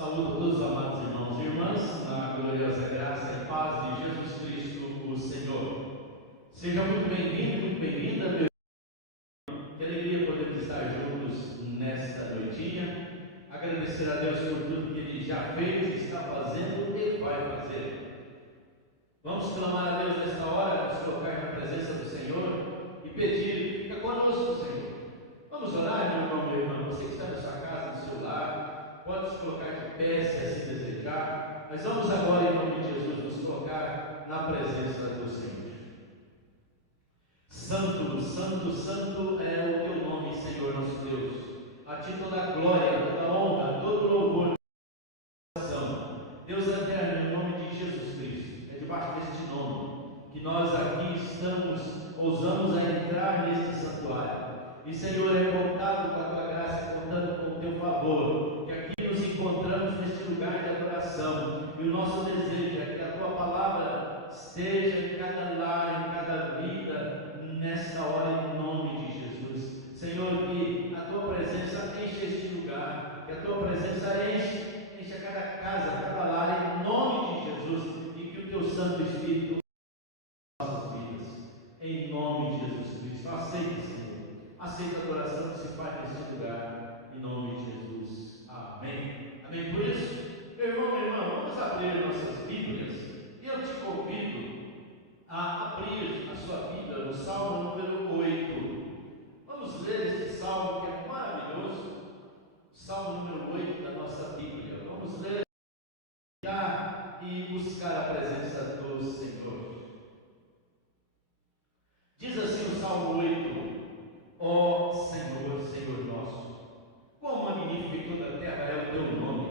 Saúdo todos os amados irmãos e irmãs, na gloriosa graça e paz de Jesus Cristo, o Senhor. Seja muito bem-vindo, muito bem-vinda, meu irmão. Que alegria poder estar juntos nesta noitinha. Agradecer a Deus por tudo que Ele já fez, está fazendo e vai fazer. Vamos clamar a Deus nesta hora, nos colocar na presença do Senhor e pedir: fica conosco, Senhor. Vamos orar, meu irmão, minha irmã. Você que está na sua casa, no seu lar, pode se colocar de pé se assim desejar. Mas vamos agora, em nome de Jesus, nos colocar na presença do Senhor. Santo, santo, santo é o teu nome, Senhor nosso Deus. A ti toda a glória, toda a honra, todo o louvor. Deus eterno, em nome de Jesus Cristo, é debaixo deste nome que nós aqui estamos, ousamos a entrar neste santuário. E Senhor, é contado com a tua graça, contando com o teu favor, que aqui nos encontramos neste lugar de adoração. E o nosso desejo é que a tua palavra esteja em cada lar, em cada vida, nesta hora, em nome de Jesus. Senhor, que a tua presença enche este lugar, que a tua presença enche a cada casa, a cada lar, em nome de Jesus, e que o teu Santo Espírito nossas vidas, em nome de Jesus Cristo. Aceita, Senhor, aceita a adoração que se faz neste lugar, em nome de Jesus. Amém. Amém. Por isso, meu irmão, minha irmã, vamos abrir nossas Bíblias e eu te convido a abrir a sua Bíblia no Salmo número 8. Vamos ler este salmo que é maravilhoso, Salmo número 8 da nossa Bíblia. Vamos ler e buscar a presença do Senhor. Diz assim o Salmo 8: ó Senhor, Senhor nosso, quão magnífico em toda a terra é o teu nome,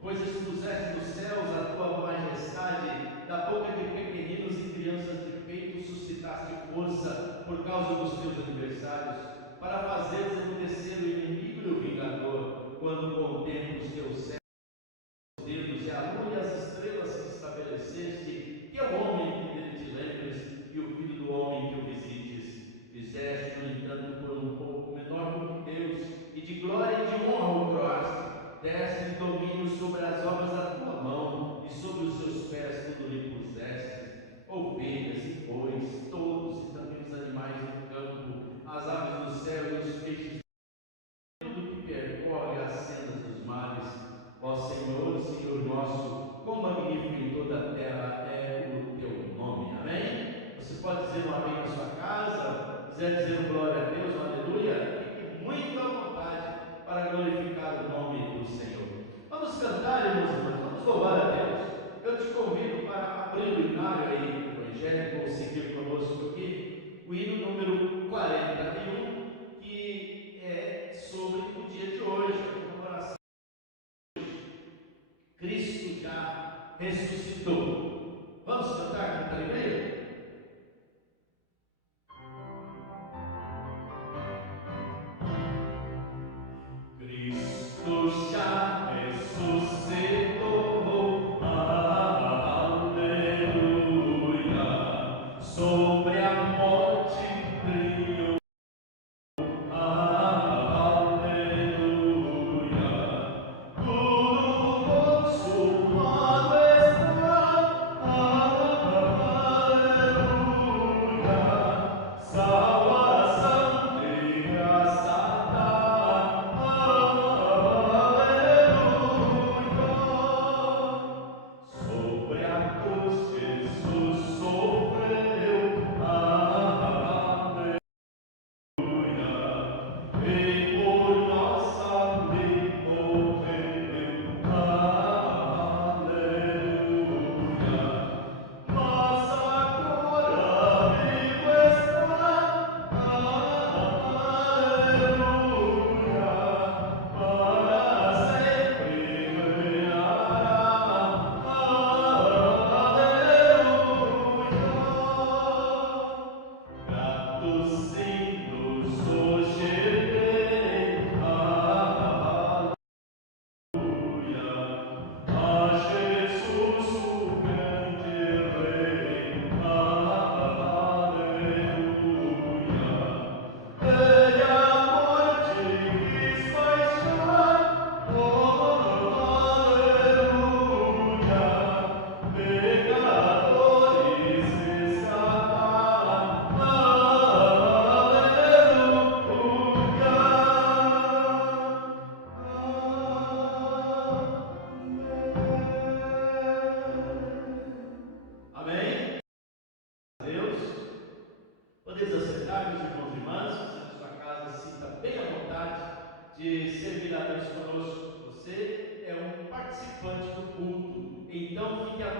pois expuseste nos céus a tua majestade, da boca de pequeninos e crianças de peito suscitaste força por causa dos teus adversários, para fazeres emudecer o inimigo e o vingador, quando contempla os teus céus, os dedos e a lua e as estrelas que estabeleceste, que é o homem que dele te lembres, e o filho do homem que o visites. Fizeste, no entanto, por um pouco menor do que Deus, e de glória e de honra o coroaste. Deste domínio sobre as obras da tua mão, e sobre os seus pés tudo lhe puseste: ovelhas e bois, touros e também os animais do campo, as aves do céu e os peixes, tudo que percorre as sendas dos mares. Ó Senhor, Senhor nosso, quão magnífico em toda a terra é o teu nome. Amém? Você pode dizer um amém na sua casa, quiser dizer um glória a Deus, um aleluia, fique muito à vontade para glorificar o nome do Senhor. Vamos cantar, irmãos e irmãs, vamos louvar a Deus. Eu te convido para abrir o hinário aí do Evangelho, ou seguir conosco aqui, o hino número 41, que é sobre o dia de hoje, a comemoração. Cristo já ressuscitou. Vamos cantar com alegria? Cristo já ressuscitou, aleluia, sobre a morte triunfou, aleluia, tudo consumado está, aleluia.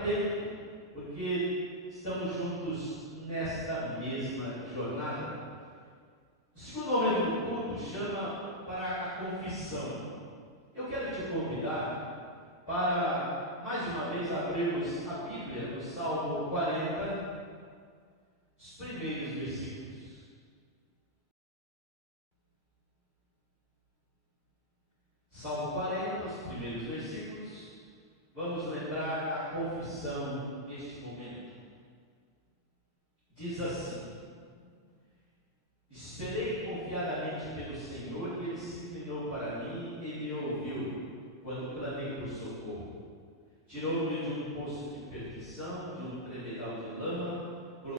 tempo, porque estamos juntos nesta mesma jornada. O segundo momento do culto chama para a confissão. Eu quero te convidar para, mais uma vez, abrirmos a Bíblia no Salmo 40, os primeiros versículos. Salmo 40, os primeiros versículos. Vamos lembrar da confissão neste momento. Diz assim: esperei confiadamente pelo Senhor, e Ele se inclinou para mim e me ouviu quando clamei por socorro. Tirou-me de um poço de perdição, de um tremedal de lama, colocou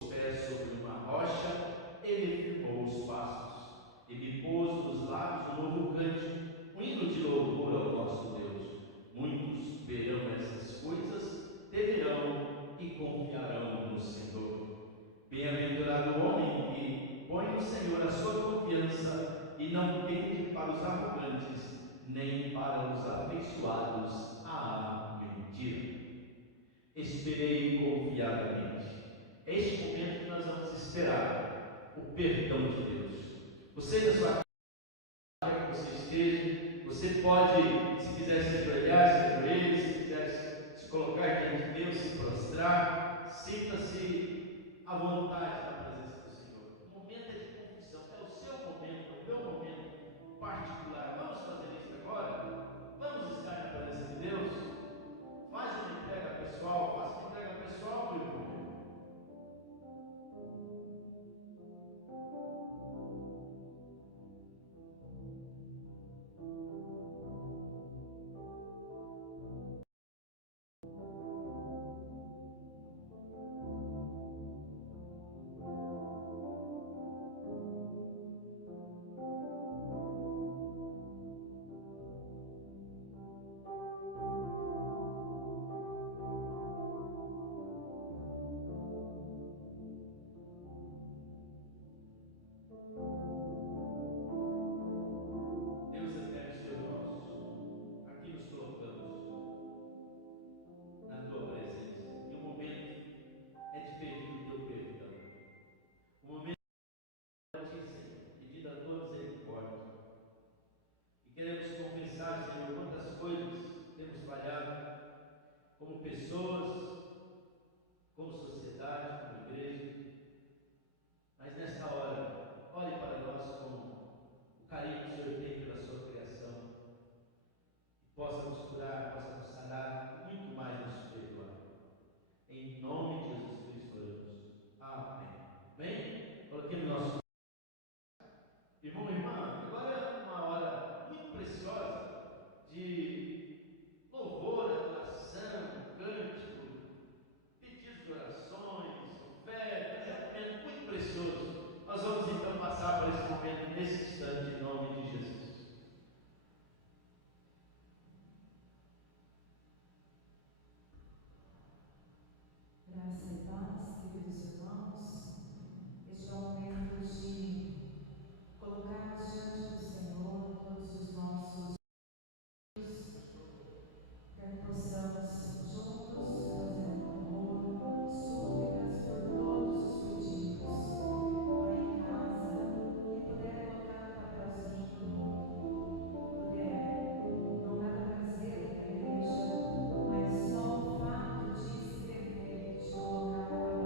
os pés sobre uma rocha, Ele firmou os passos e me pôs nos lábios um novo cântico, um hino de louvor ao nosso Deus. Muitos verão essas coisas, temerão e confiarão no Senhor. Bem-aventurado o homem que põe no Senhor a sua confiança e não pende para os arrogantes, nem para os afeiçoados à mentira. Esperei confiadamente. É este momento que nós vamos esperar o perdão de Deus. Você da sua casa, que você esteja, você pode, se quiser se ajoelhar, se ajoelhe, se quiser se colocar diante de Deus, se prostrar, sinta-se à vontade na presença do Senhor. O momento é de confissão, é o seu momento, é o meu momento particular. Vamos fazer isso agora? Vamos estar na presença de Deus? Faz uma entrega pessoal, faça uma entrega pessoal, meu irmão. Queremos confessar, Senhor, quantas coisas temos falhado, como pessoas, como sociedade, como igreja. Mas nesta hora, olhe para nós com o carinho que o Senhor tem pela sua criação, e possa nos curar, possa nos sarar, e muito mais nos perdoar. Em nome de Jesus Cristo oramos. Amém. Amém? Coloquemos nosso irmão e irmã. Agora é uma hora muito preciosa de louvor, adoração, cântico, pedidos de orações, ofertas. É um momento muito precioso. Nós vamos então passar por esse momento nesse instante, em nome de Jesus. Graça e paz, queridos irmãos. Este é o momento de colocarmos diante do Senhor todos os nossos pedidos, para que possamos juntos fazer clamor, súplicas por todos os pedidos. Lá em casa, quem puder colocar um papelzinho, não dá para fazer na igreja, mas só o fato de escrever, de colocar a palavra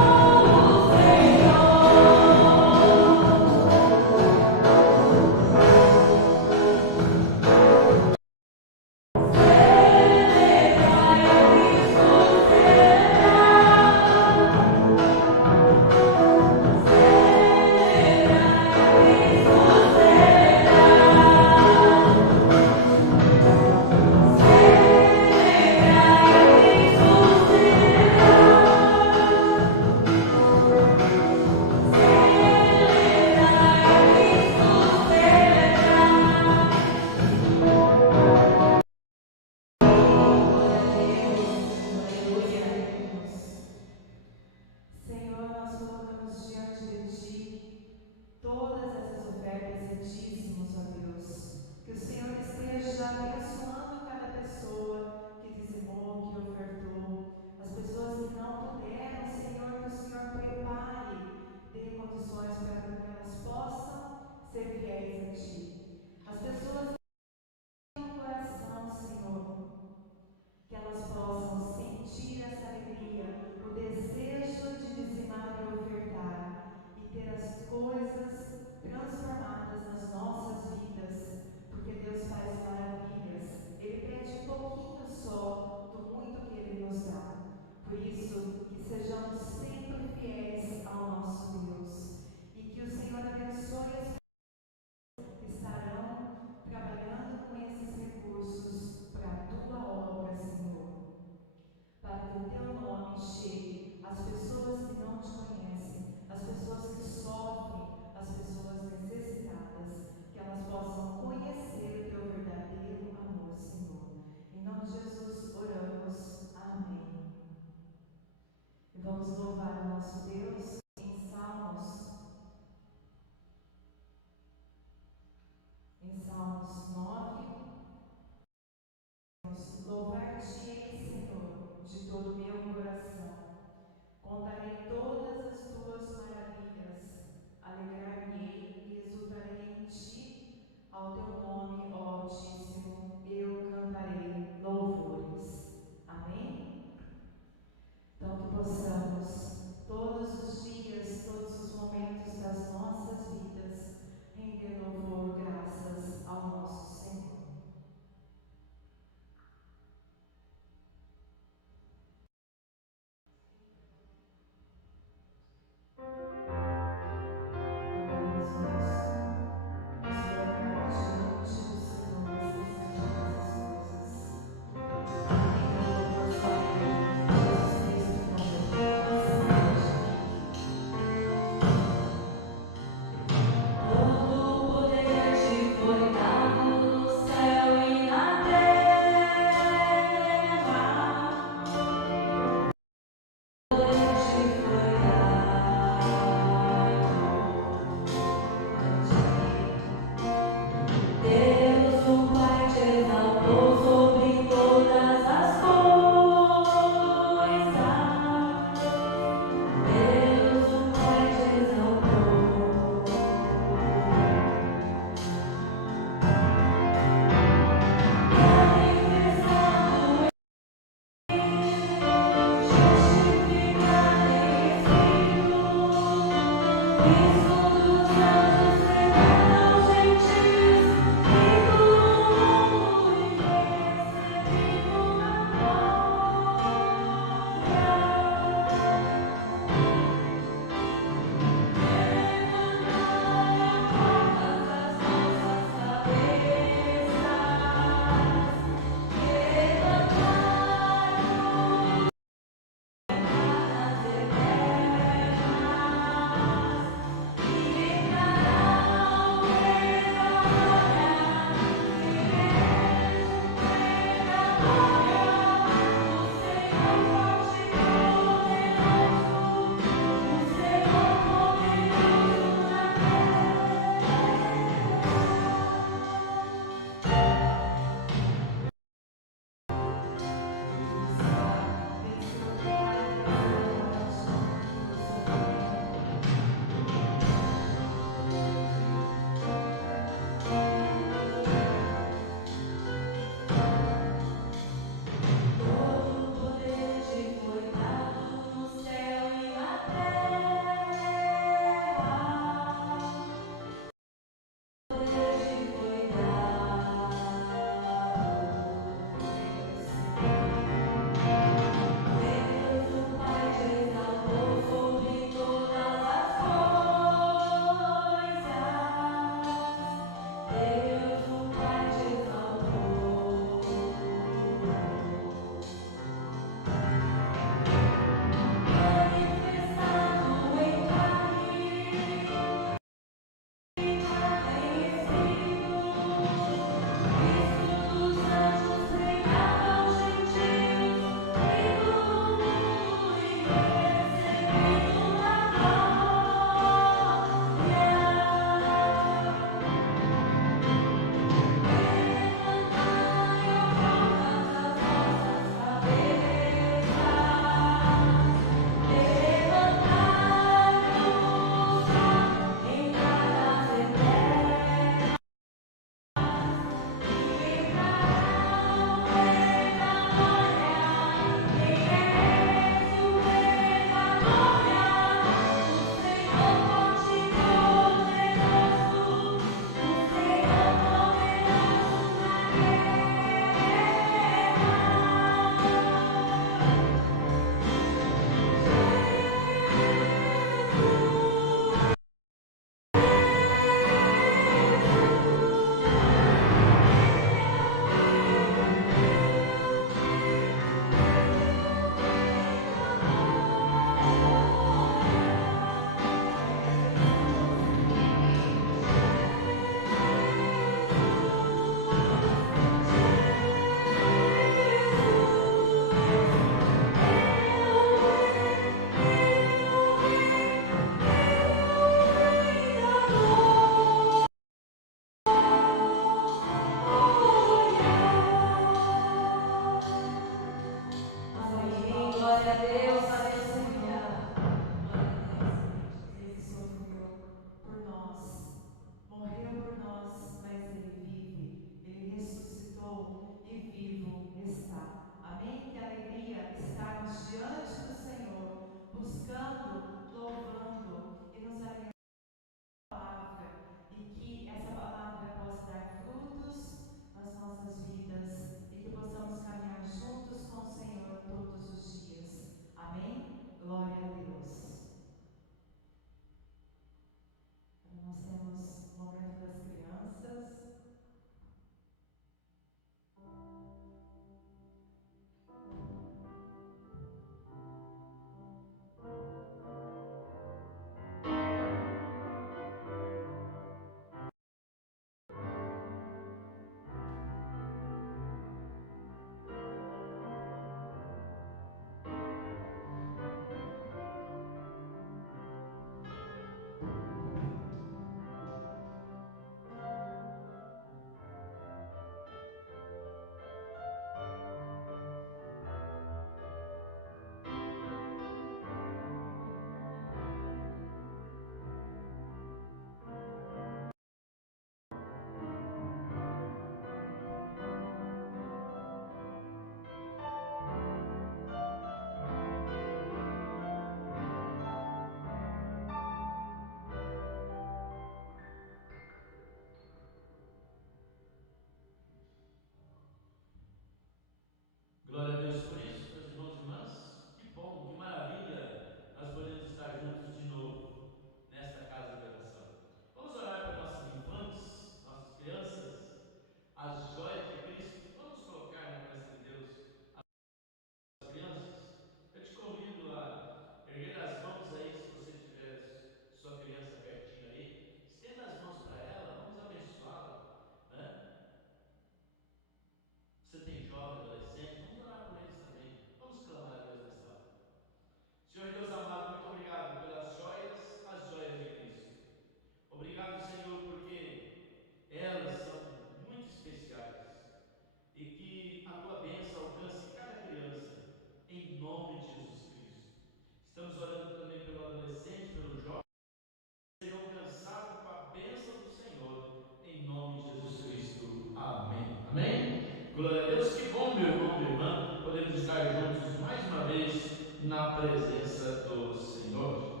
estar juntos mais uma vez na presença do Senhor.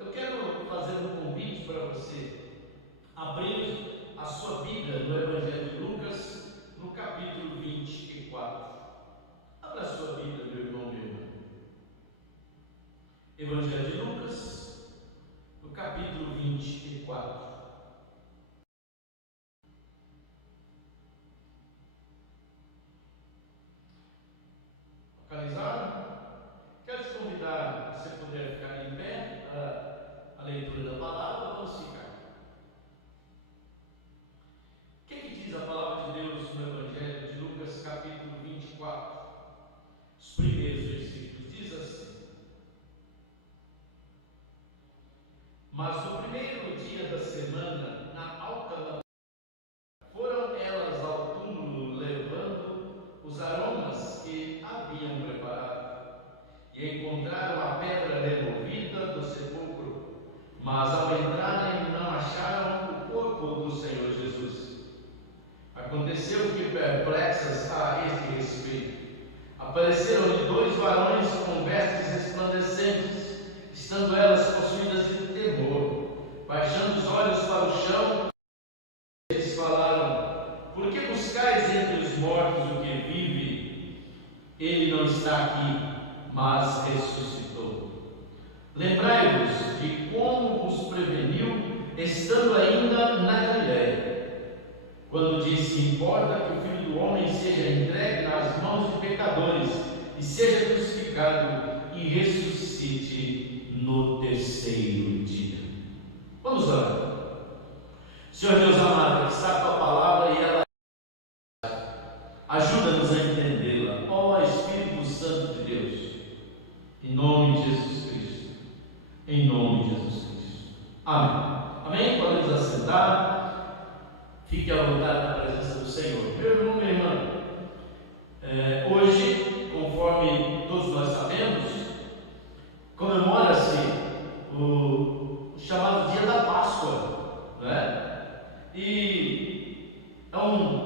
Eu quero fazer um convite para você abrir a sua Bíblia no Evangelho de Lucas, no capítulo 24. Abra a sua Bíblia, meu irmão, minha irmã. Evangelho de Lucas, no capítulo 24. Localizado? Quero te convidar, se você puder ficar em pé, para a leitura da palavra. Vamos ficar. O que diz a palavra de Deus no Evangelho de Lucas, capítulo 24? Os primeiros versículos diz assim: mas no primeiro dia da semana, na alta da foram elas ao túmulo levando os aromas que haviam preparado, e encontraram a pedra removida do sepulcro, mas ao entrarem não acharam o corpo do Senhor Jesus. Aconteceu que, perplexas a este respeito, apareceram-lhe 2 varões com vestes resplandecentes, estando elas possuídas de temor. Baixando os olhos para o chão, eles falaram: por que buscais entre os mortos o que vive? Ele não está aqui, mas ressuscitou. Lembrai-vos de como vos preveniu, estando ainda na Galiléia, quando disse que importa que o Filho do Homem seja entregue nas mãos de pecadores, e seja crucificado, e ressuscite no terceiro dia. Vamos orar. Senhor Deus amado, está a tua palavra e ela ajuda-nos a entendê-la. Ó Espírito Santo de Deus, em nome de Jesus Cristo. Em nome de Jesus Cristo. Amém. Amém? Podemos assentar. Fique à vontade na presença do Senhor. Meu irmão, minha irmã, hoje, conforme todos nós sabemos, comemora-se o chamado Dia da Páscoa, né? E é um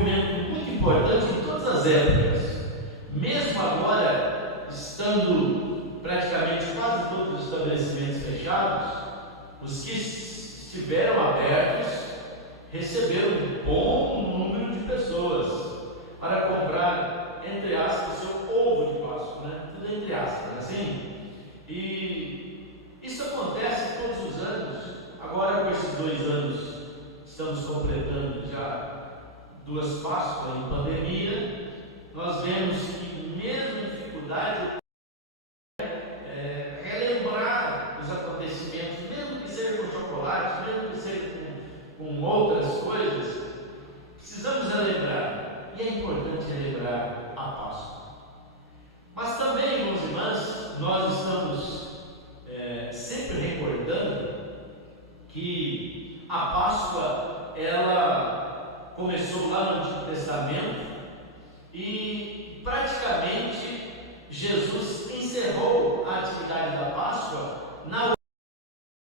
momento muito importante em todas as épocas, mesmo agora, estando praticamente quase todos os estabelecimentos fechados, os que estiveram abertos receberam um bom número de pessoas para comprar, entre aspas, o seu ovo de Páscoa, né? Tudo entre aspas, assim. E isso acontece todos os anos. Agora, com esses 2 anos, estamos completando já 2 Páscoas em pandemia. Nós vemos que, mesmo em dificuldade, relembrar os acontecimentos, mesmo que seja com chocolate, mesmo que seja com outras coisas, precisamos relembrar, e é importante relembrar a Páscoa. Mas também, irmãos e irmãs, nós estamos sempre recordando que a Páscoa, ela começou lá no Antigo Testamento, e praticamente Jesus encerrou a atividade da Páscoa na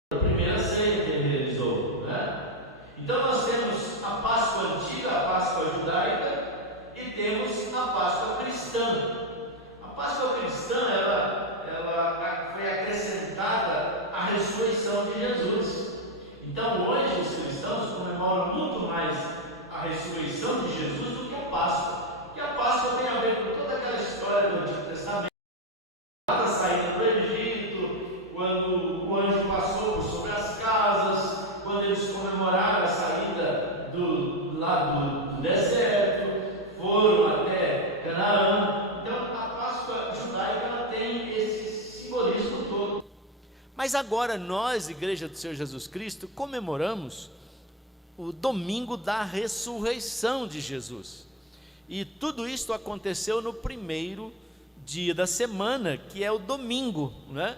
primeira ceia que ele realizou, né? Então nós temos a Páscoa antiga, a Páscoa judaica, e temos a Páscoa cristã. A Páscoa cristã, ela foi acrescentada à ressurreição de Jesus. Então hoje os cristãos comemoram muito mais a ressurreição de Jesus do que a Páscoa, porque a Páscoa tem a ver com toda aquela história do Antigo Testamento, lá da saída do Egito, quando o anjo passou por sobre as casas, quando eles comemoraram a saída do deserto, foram até Canaã. Então a Páscoa judaica, ela tem esse simbolismo todo. Mas agora nós, Igreja do Senhor Jesus Cristo, comemoramos o domingo da ressurreição de Jesus. E tudo isso aconteceu no primeiro dia da semana, que é o domingo, né?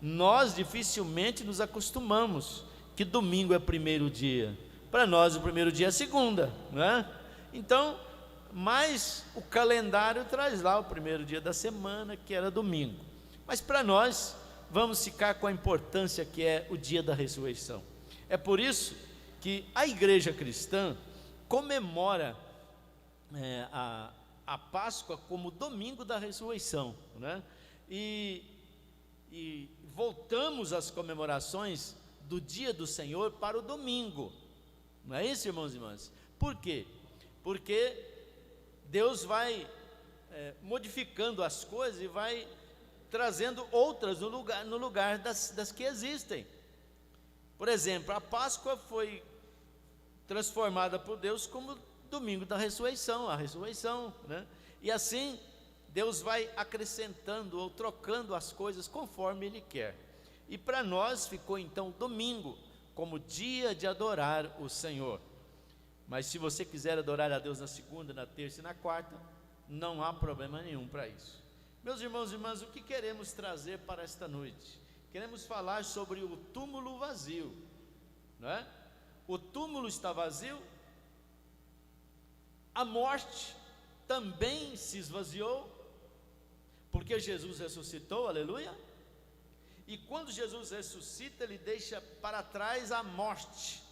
Nós dificilmente nos acostumamos que domingo é primeiro dia. Para nós o primeiro dia é segunda, né? Então, mas o calendário traz lá o primeiro dia da semana, que era domingo. Mas para nós, vamos ficar com a importância que é o dia da ressurreição. É por isso que a igreja cristã comemora a Páscoa como domingo da ressurreição, né? E voltamos as comemorações do dia do Senhor para o domingo, não é isso, irmãos e irmãs? Por quê? Porque Deus vai modificando as coisas e vai trazendo outras no lugar das que existem. Por exemplo, a Páscoa foi transformada por Deus como domingo da ressurreição, a ressurreição, né? E assim Deus vai acrescentando ou trocando as coisas conforme Ele quer. E para nós ficou então domingo como dia de adorar o Senhor. Mas se você quiser adorar a Deus na segunda, na terça e na quarta, não há problema nenhum para isso. Meus irmãos e irmãs, o que queremos trazer para esta noite? Queremos falar sobre o túmulo vazio, não é? O túmulo está vazio, a morte também se esvaziou, porque Jesus ressuscitou, aleluia. E quando Jesus ressuscita, Ele deixa para trás a morte.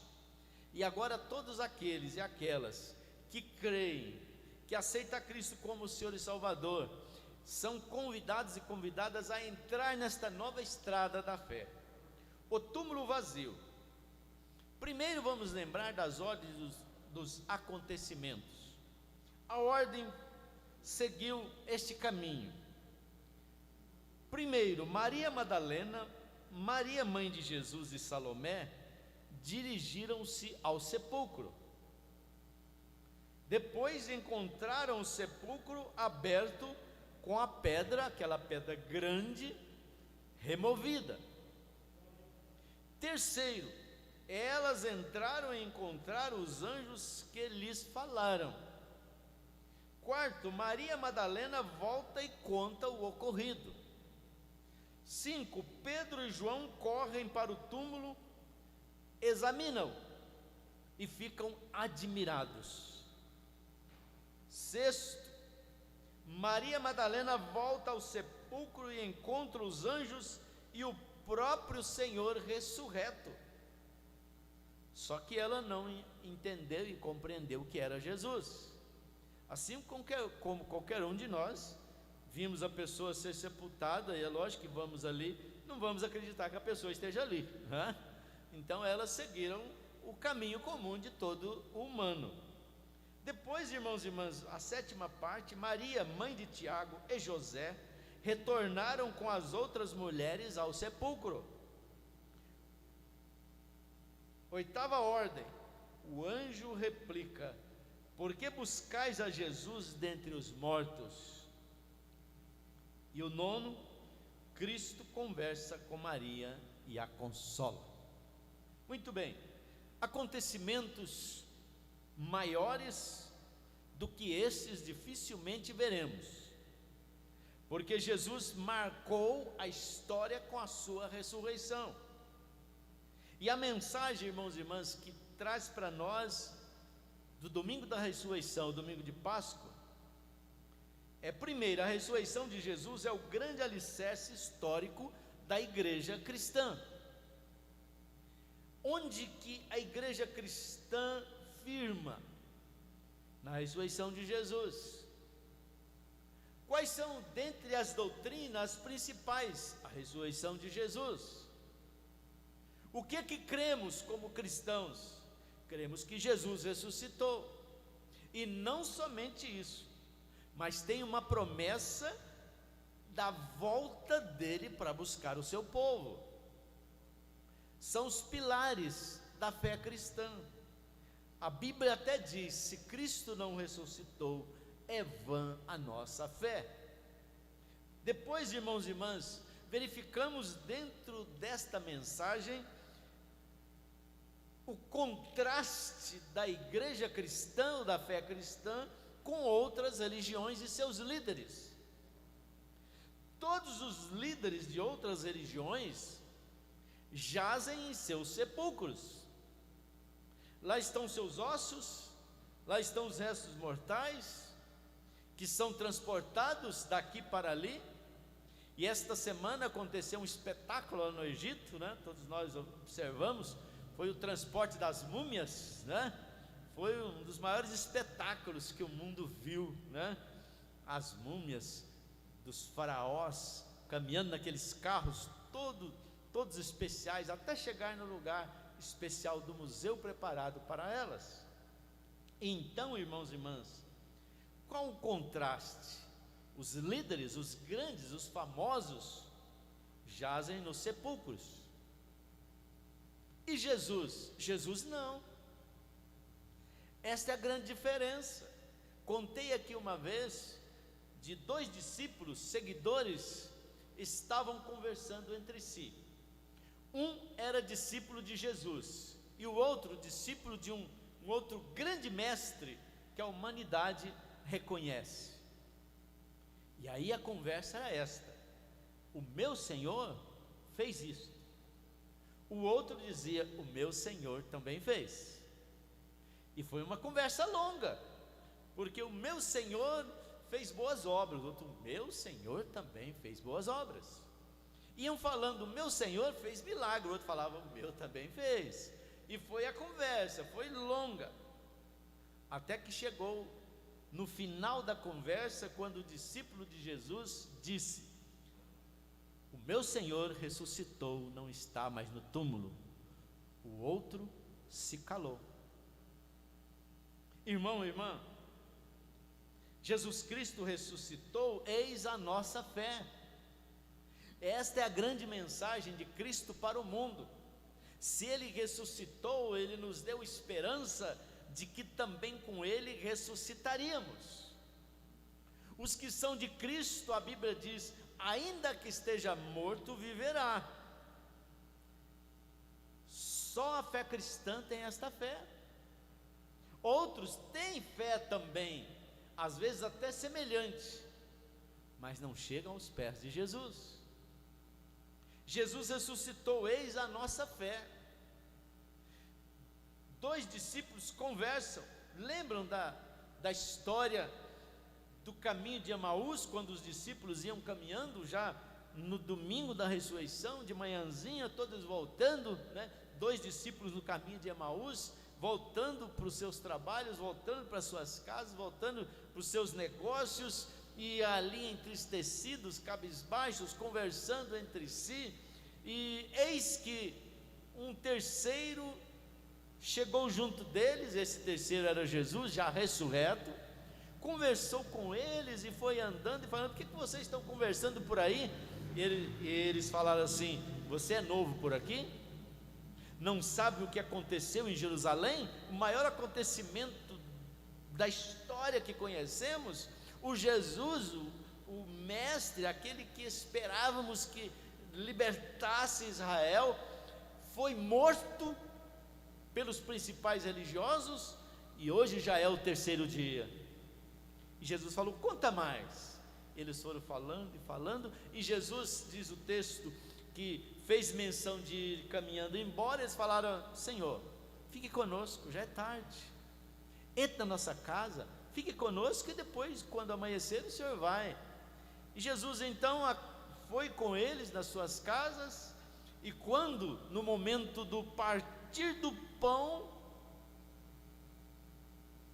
E agora todos aqueles e aquelas que creem, que aceitam Cristo como Senhor e Salvador, são convidados e convidadas a entrar nesta nova estrada da fé. O túmulo vazio. Primeiro vamos lembrar das ordens dos acontecimentos. A ordem seguiu este caminho. Primeiro, Maria Madalena, Maria mãe de Jesus e Salomé dirigiram-se ao sepulcro. Depois encontraram o sepulcro aberto com a pedra, aquela pedra grande, removida. Terceiro, elas entraram e encontraram os anjos que lhes falaram. Quarto, Maria Madalena volta e conta o ocorrido. 5, Pedro e João correm para o túmulo, examinam e ficam admirados. Sexto, Maria Madalena volta ao sepulcro e encontra os anjos e o próprio Senhor ressurreto. Só que ela não entendeu e compreendeu o que era Jesus. Assim como qualquer um de nós, vimos a pessoa ser sepultada, e é lógico que vamos ali, não vamos acreditar que a pessoa esteja ali, né? Então elas seguiram o caminho comum de todo humano. Depois, irmãos e irmãs, a sétima parte, Maria, mãe de Tiago e José, retornaram com as outras mulheres ao sepulcro. Oitava ordem, o anjo replica: por que buscais a Jesus dentre os mortos? E o nono, Cristo conversa com Maria e a consola. Muito bem, acontecimentos maiores do que esses dificilmente veremos, porque Jesus marcou a história com a sua ressurreição. E a mensagem, irmãos e irmãs, que traz para nós do domingo da ressurreição, o domingo de Páscoa, primeiro, a ressurreição de Jesus é o grande alicerce histórico da igreja cristã. Onde que a igreja cristã firma? Na ressurreição de Jesus. Quais são dentre as doutrinas principais? A ressurreição de Jesus. O que cremos como cristãos? Cremos que Jesus ressuscitou. E não somente isso, mas tem uma promessa da volta dele para buscar o seu povo. São os pilares da fé cristã. A Bíblia até diz: se Cristo não ressuscitou, é vã a nossa fé. Depois, irmãos e irmãs, verificamos dentro desta mensagem o contraste da igreja cristã, ou da fé cristã, com outras religiões e seus líderes. Todos os líderes de outras religiões jazem em seus sepulcros. Lá estão seus ossos, lá estão os restos mortais, que são transportados daqui para ali. E esta semana aconteceu um espetáculo lá no Egito, né? Todos nós observamos, foi o transporte das múmias, né? Foi um dos maiores espetáculos que o mundo viu, né? as múmias dos faraós, caminhando naqueles carros todos especiais, até chegar no lugar especial do museu preparado para elas. Então, irmãos e irmãs, qual o contraste? Os líderes, os grandes, os famosos, jazem nos sepulcros. E Jesus? Jesus não. Esta é a grande diferença. Contei aqui uma vez de 2 discípulos, seguidores, estavam conversando entre si. Um era discípulo de Jesus e o outro discípulo de um outro grande mestre que a humanidade reconhece. E aí a conversa era esta: o meu Senhor fez isso. O outro dizia: o meu Senhor também fez. E foi uma conversa longa, porque o meu Senhor fez boas obras, o outro: meu Senhor também fez boas obras. Iam falando: o meu Senhor fez milagre, o outro falava: o meu também fez. E foi a conversa, foi longa, até que chegou no final da conversa, quando o discípulo de Jesus disse: o meu Senhor ressuscitou, não está mais no túmulo. O outro se calou. Irmão, irmã, Jesus Cristo ressuscitou, eis a nossa fé. Esta é a grande mensagem de Cristo para o mundo. Se Ele ressuscitou, Ele nos deu esperança de que também com Ele ressuscitaríamos. Os que são de Cristo, a Bíblia diz: ainda que esteja morto, viverá. Só a fé cristã tem esta fé. Outros têm fé também, às vezes até semelhante, mas não chegam aos pés de Jesus. Jesus ressuscitou, eis a nossa fé. 2 discípulos conversam, lembram da história do caminho de Emaús, quando os discípulos iam caminhando já no domingo da ressurreição, de manhãzinha, todos voltando, 2 discípulos no caminho de Emaús, voltando para os seus trabalhos, voltando para as suas casas, voltando para os seus negócios, e ali entristecidos, cabisbaixos, conversando entre si, e eis que um terceiro chegou junto deles. Esse terceiro era Jesus, já ressurreto, conversou com eles e foi andando e falando: o que vocês estão conversando por aí? E eles falaram assim: você é novo por aqui? Não sabe o que aconteceu em Jerusalém? O maior acontecimento da história que conhecemos? O Jesus, o mestre, aquele que esperávamos que libertasse Israel, foi morto pelos principais religiosos, e hoje já é o 3º dia. E Jesus falou: conta mais. Eles foram falando e falando, e Jesus, diz o texto, que fez menção de ir caminhando embora. Eles falaram: Senhor, fique conosco, já é tarde, entre na nossa casa, fique conosco, e depois, quando amanhecer, o Senhor vai. E Jesus então foi com eles nas suas casas, e quando, no momento do partir do pão,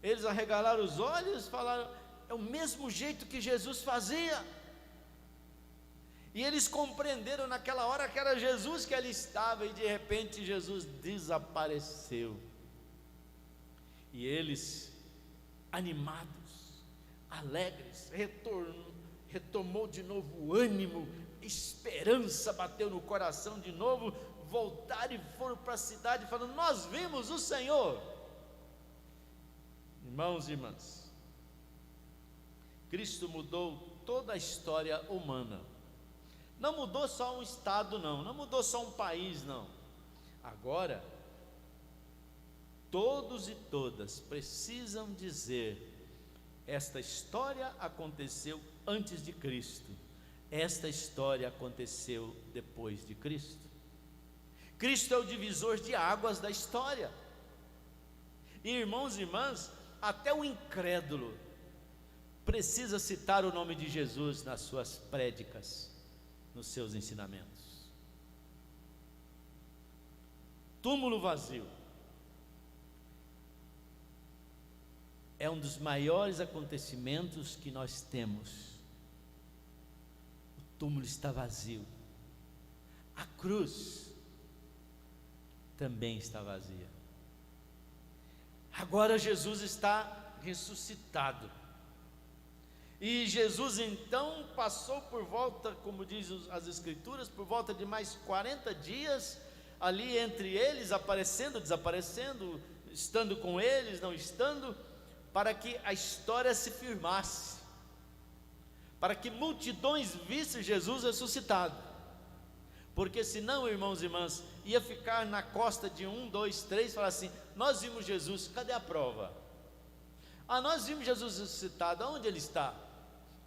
eles arregalaram os olhos, falaram: é o mesmo jeito que Jesus fazia. E eles compreenderam naquela hora que era Jesus que ali estava, e de repente Jesus desapareceu. E eles, animados, alegres, retomou de novo o ânimo, esperança bateu no coração de novo, voltaram e foram para a cidade falando: nós vimos o Senhor. Irmãos e irmãs, Cristo mudou toda a história humana. Não mudou só um estado, não mudou só um país, não. Agora, todos e todas precisam dizer: esta história aconteceu antes de Cristo, esta história aconteceu depois de Cristo. Cristo é o divisor de águas da história. E irmãos e irmãs, até o incrédulo precisa citar o nome de Jesus nas suas prédicas, nos seus ensinamentos. Túmulo vazio, é um dos maiores acontecimentos que nós temos. O túmulo está vazio. A cruz também está vazia. Agora Jesus está ressuscitado. E Jesus então passou por volta, como diz as Escrituras, por volta de mais 40 dias, ali entre eles, aparecendo, desaparecendo, estando com eles, não estando, para que a história se firmasse, para que multidões vissem Jesus ressuscitado. Porque senão, irmãos e irmãs, ia ficar na costa de 1, 2, 3, falar assim: nós vimos Jesus, cadê a prova? Nós vimos Jesus ressuscitado, aonde ele está?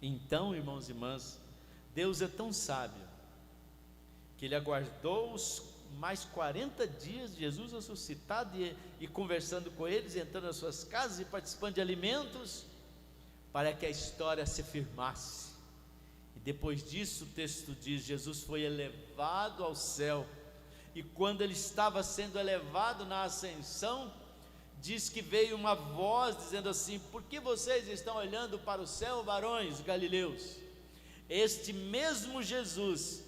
Então, irmãos e irmãs, Deus é tão sábio, que ele aguardou os mais 40 dias de Jesus ressuscitado e conversando com eles, entrando nas suas casas e participando de alimentos, para que a história se firmasse. E depois disso, o texto diz: Jesus foi elevado ao céu, e quando ele estava sendo elevado na ascensão, diz que veio uma voz dizendo assim: por que vocês estão olhando para o céu, varões galileus? Este mesmo Jesus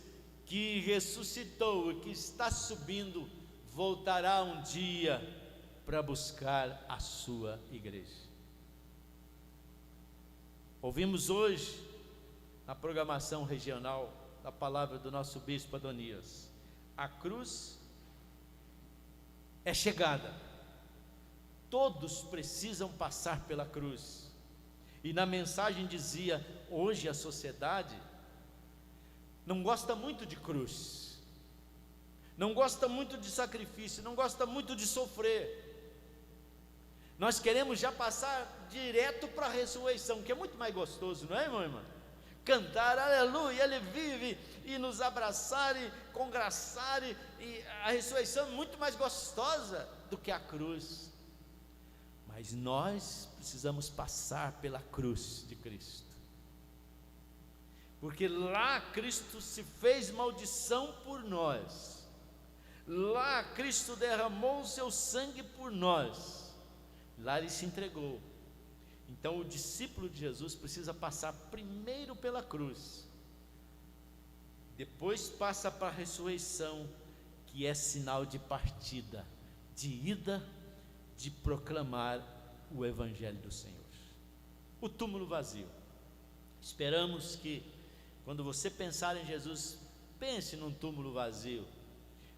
que ressuscitou e que está subindo, voltará um dia para buscar a sua igreja. Ouvimos hoje, na programação regional, a palavra do nosso bispo Adonias: a cruz é chegada, todos precisam passar pela cruz. E na mensagem dizia: hoje a sociedade não gosta muito de cruz, não gosta muito de sacrifício, não gosta muito de sofrer. Nós queremos já passar direto para a ressurreição, que é muito mais gostoso, não é, irmão e irmã? Cantar aleluia, ele vive, e nos abraçar e congraçar, e a ressurreição é muito mais gostosa do que a cruz. Mas nós precisamos passar pela cruz de Cristo, porque lá Cristo se fez maldição por nós, lá Cristo derramou o seu sangue por nós, lá ele se entregou. Então o discípulo de Jesus precisa passar primeiro pela cruz, depois passa para a ressurreição, que é sinal de partida, de ida, de proclamar o Evangelho do Senhor. O túmulo vazio. Esperamos que, quando você pensar em Jesus, pense num túmulo vazio.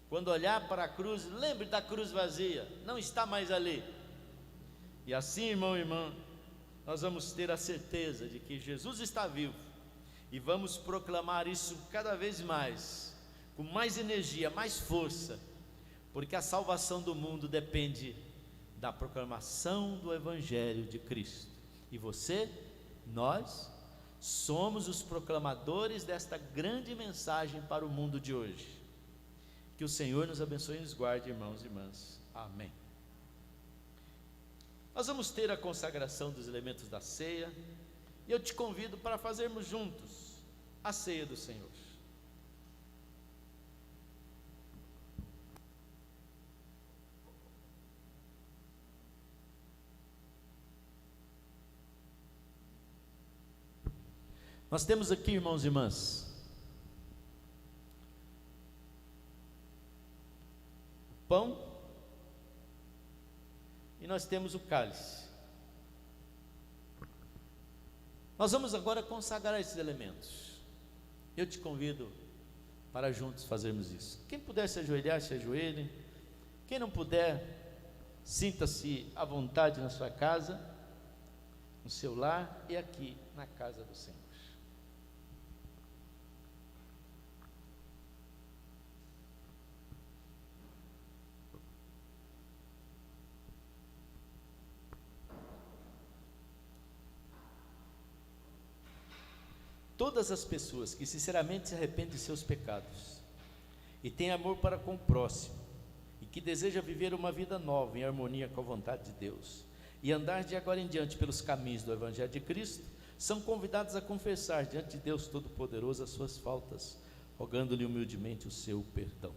Quando olhar para a cruz, lembre da cruz vazia, não está mais ali. E assim, irmão e irmã, nós vamos ter a certeza de que Jesus está vivo, e vamos proclamar isso cada vez mais, com mais energia, mais força, porque a salvação do mundo depende da proclamação do Evangelho de Cristo. E você, nós, somos os proclamadores desta grande mensagem para o mundo de hoje. Que o Senhor nos abençoe e nos guarde, irmãos e irmãs. Amém. Nós vamos ter a consagração dos elementos da ceia, e eu te convido para fazermos juntos a ceia do Senhor. Nós temos aqui, irmãos e irmãs, o pão, e nós temos o cálice. Nós vamos agora consagrar esses elementos. Eu te convido para juntos fazermos isso. Quem puder se ajoelhar, se ajoelhe. Quem não puder, sinta-se à vontade na sua casa, no seu lar e aqui na casa do Senhor. Todas as pessoas que sinceramente se arrependem de seus pecados e têm amor para com o próximo, e que deseja viver uma vida nova em harmonia com a vontade de Deus e andar de agora em diante pelos caminhos do Evangelho de Cristo, são convidados a confessar diante de Deus Todo-Poderoso as suas faltas, rogando-lhe humildemente o seu perdão.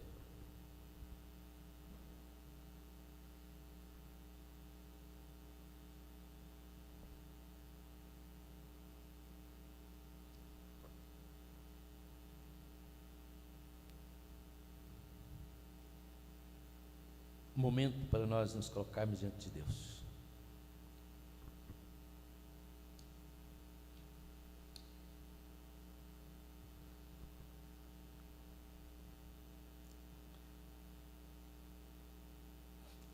momento para nós nos colocarmos diante de Deus.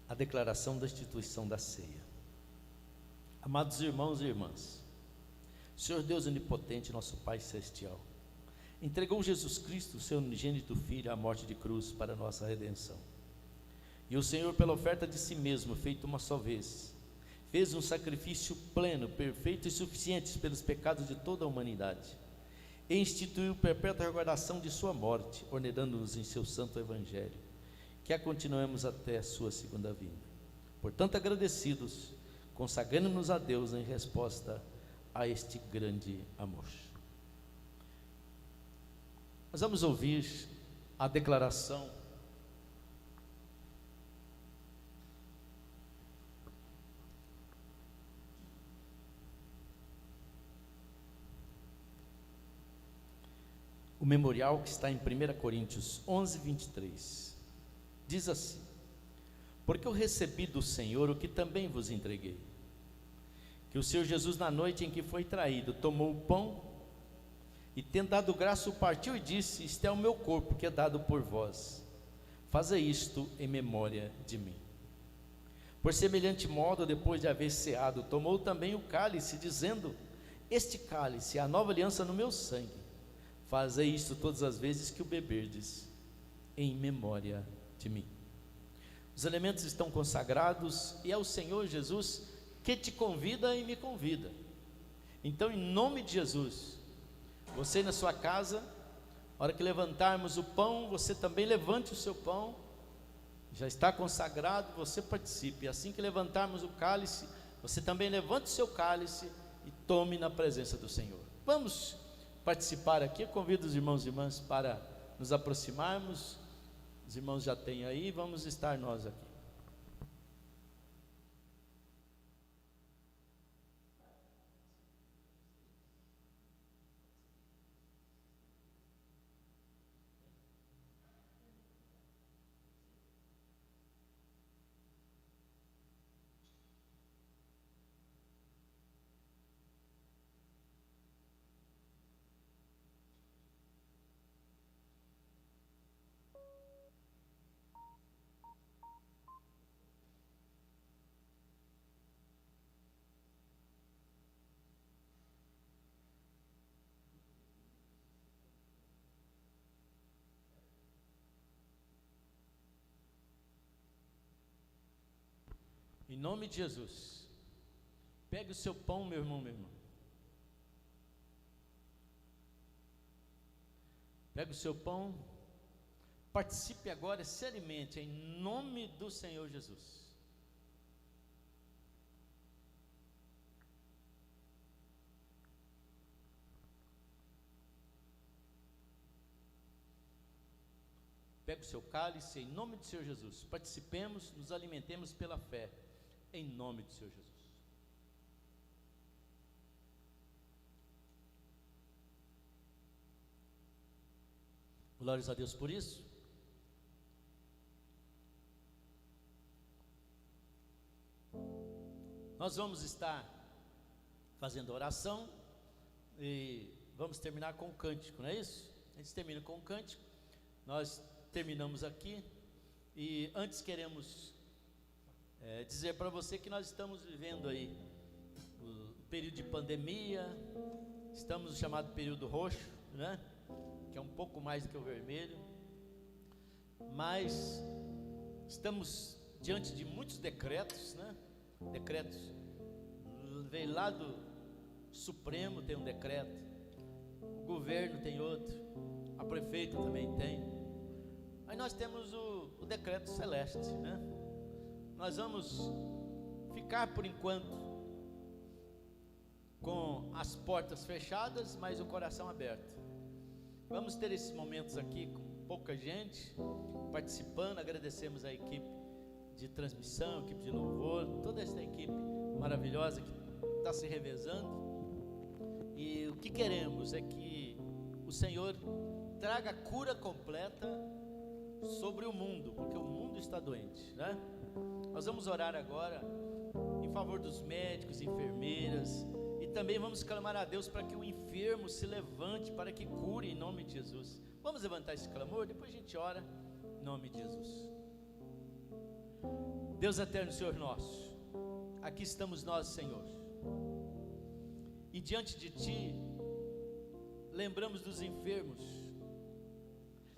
A declaração da instituição da ceia. Amados irmãos e irmãs, Senhor Deus onipotente, nosso Pai celestial, entregou Jesus Cristo, seu unigênito Filho, à morte de cruz para a nossa redenção. E o Senhor, pela oferta de si mesmo, feito uma só vez, fez um sacrifício pleno, perfeito e suficiente pelos pecados de toda a humanidade, e instituiu perpétua recordação de sua morte, ordenando-nos em seu santo evangelho, que a continuemos até a sua segunda vinda. Portanto, agradecidos, consagrando-nos a Deus em resposta a este grande amor. Nós vamos ouvir a declaração o memorial que está em 1 Coríntios 11, 23. Diz assim: porque eu recebi do Senhor o que também vos entreguei, que o Senhor Jesus, na noite em que foi traído, tomou o pão e, tendo dado graça, o partiu e disse: isto é o meu corpo que é dado por vós, fazei isto em memória de mim. Por semelhante modo, depois de haver ceado, tomou também o cálice, dizendo: este cálice é a nova aliança no meu sangue, fazei isto todas as vezes que o beberdes, em memória de mim. Os elementos estão consagrados e é o Senhor Jesus que te convida e me convida. Então, em nome de Jesus, você na sua casa, na hora que levantarmos o pão, você também levante o seu pão, já está consagrado, você participe. Assim que levantarmos o cálice, você também levante o seu cálice e tome na presença do Senhor. Vamos participar aqui. Eu convido os irmãos e irmãs para nos aproximarmos. Os irmãos já têm aí, vamos estar nós aqui. Em nome de Jesus, pegue o seu pão, meu irmão, minha irmã. Pegue o seu pão, participe agora e se alimente em nome do Senhor Jesus. Pegue o seu cálice em nome do Senhor Jesus. Participemos, nos alimentemos pela fé. Em nome do Senhor Jesus. Glórias a Deus por isso. Nós vamos estar fazendo oração e vamos terminar com um cântico, não é isso? A gente termina com um cântico. Nós terminamos aqui e antes queremos dizer para você que nós estamos vivendo aí o período de pandemia, estamos no chamado período roxo, né? Que é um pouco mais do que o vermelho, mas estamos diante de muitos decretos, né? Decretos, veio lá do Supremo, tem um decreto, o governo tem outro, a prefeita também tem, aí nós temos o decreto celeste, né? Nós vamos ficar por enquanto com as portas fechadas, mas o coração aberto. Vamos ter esses momentos aqui com pouca gente participando. Agradecemos a equipe de transmissão, a equipe de louvor, toda essa equipe maravilhosa que está se revezando. E o que queremos é que o Senhor traga a cura completa sobre o mundo, porque o mundo está doente, né? Nós vamos orar agora em favor dos médicos, enfermeiras, e também vamos clamar a Deus para que o enfermo se levante, para que cure em nome de Jesus. Vamos levantar esse clamor, depois a gente ora em nome de Jesus. Deus eterno, Senhor nosso, aqui estamos nós, Senhor, e diante de Ti lembramos dos enfermos,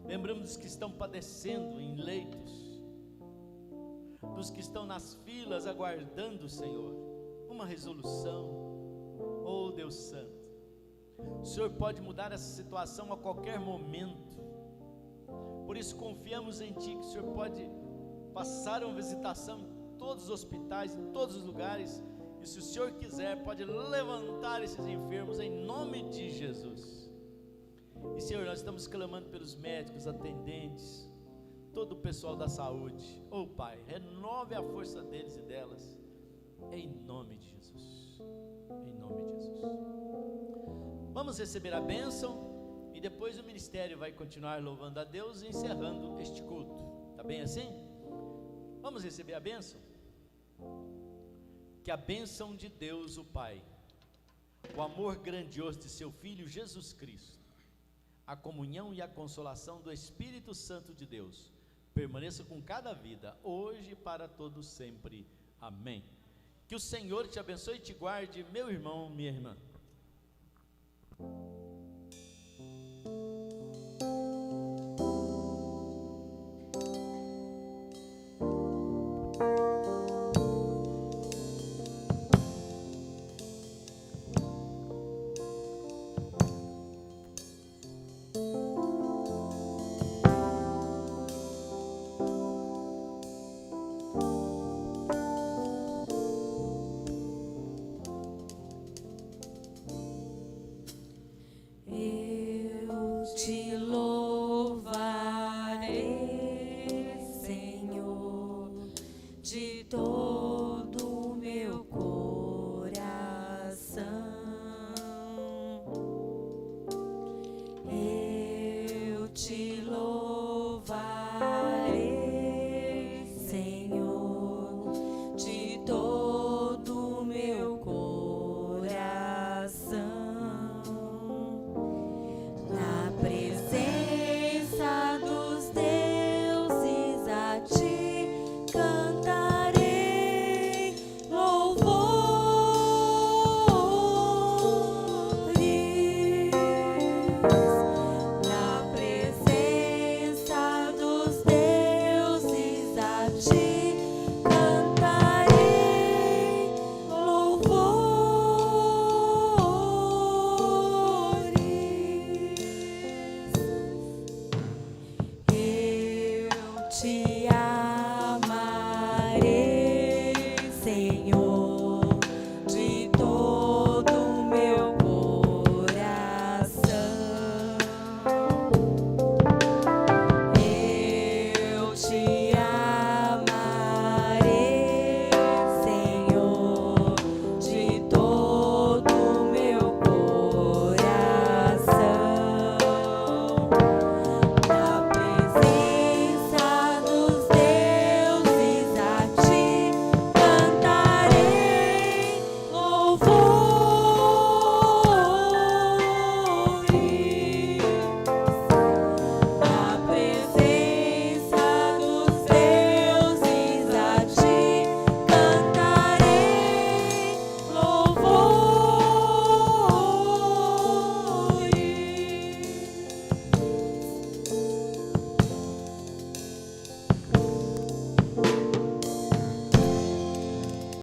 lembramos dos que estão padecendo em leitos, dos que estão nas filas aguardando, Senhor, uma resolução. Oh Deus Santo, o Senhor pode mudar essa situação a qualquer momento, por isso confiamos em Ti, que o Senhor pode passar uma visitação em todos os hospitais, em todos os lugares, e se o Senhor quiser, pode levantar esses enfermos em nome de Jesus. E Senhor, nós estamos clamando pelos médicos, atendentes, todo o pessoal da saúde. Oh Pai, renove a força deles e delas, em nome de Jesus, em nome de Jesus. Vamos receber a bênção, e depois o ministério vai continuar louvando a Deus e encerrando este culto, tá bem assim? Vamos receber a bênção? Que a bênção de Deus o Pai, o amor grandioso de seu Filho Jesus Cristo, a comunhão e a consolação do Espírito Santo de Deus permaneça com cada vida, hoje e para todos sempre. Amém. Que o Senhor te abençoe e te guarde, meu irmão, minha irmã. Te louvarei, Senhor, de todo o meu coração. Eu te louvarei, Senhor, de todo o meu coração. Presença dos deuses, a Ti cantarei louvores. Na presença dos deuses, a Ti cantarei louvores. Eu te amarei, Senhor.